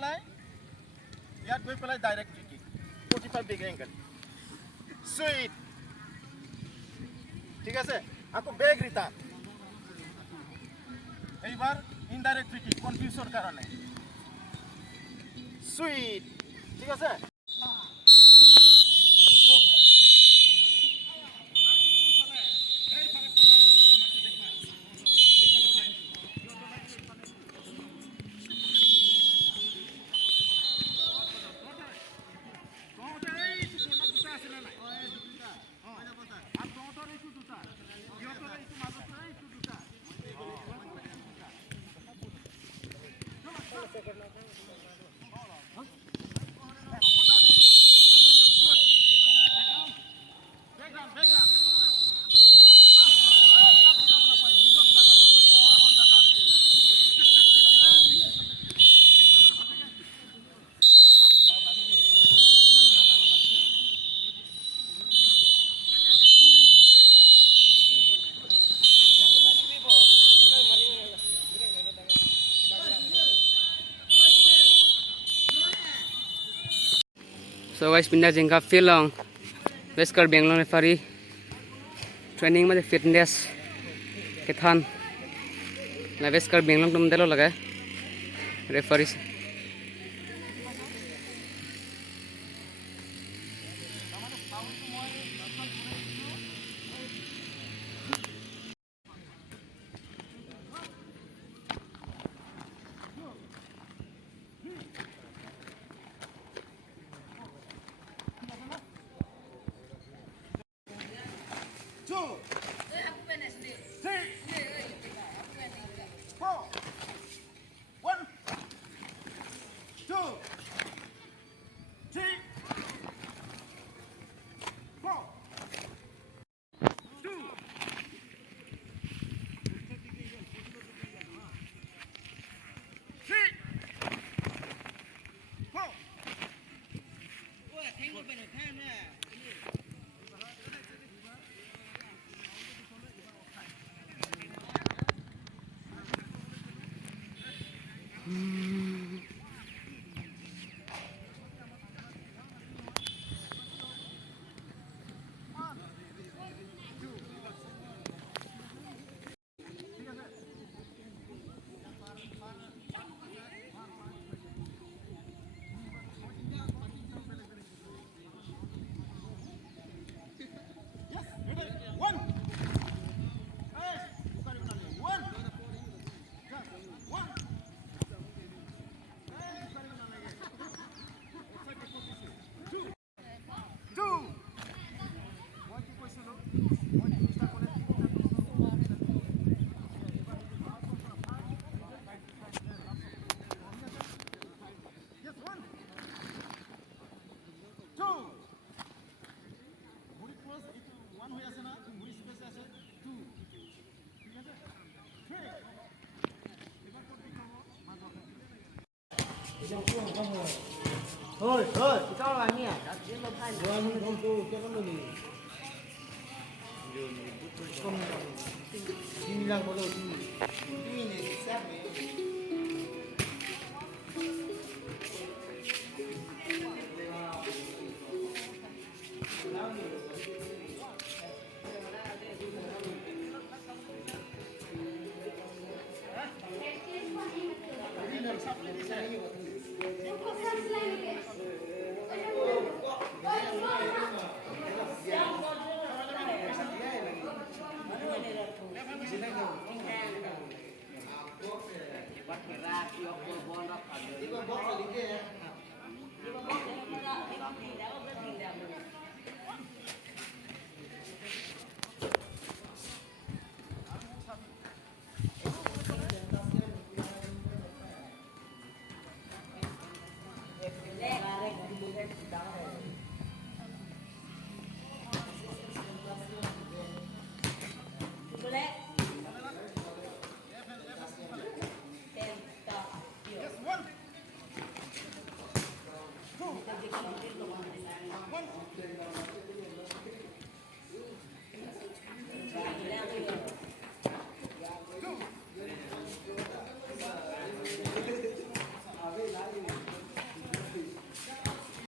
পেলাই ইয়াত গৈ পেলাই direct free kick 45 degree angle sweet ঠিক আছে আকৌ বেগ ৰিটাৰ্ণ এইবাৰ ইনডাইৰেক্ট ফ্ৰী কিক কনফিউজৰ কাৰণে সুইট ঠিক আছে So guys, pindah jengka film Wesker Bengaluru referee training में fitness के थान ना Wesker Bengaluru तुम देलो लगा referee thôi thôi cho là nghe đã chiến đấu hai người không tu cho con mình không đi làm một đồ đi này xét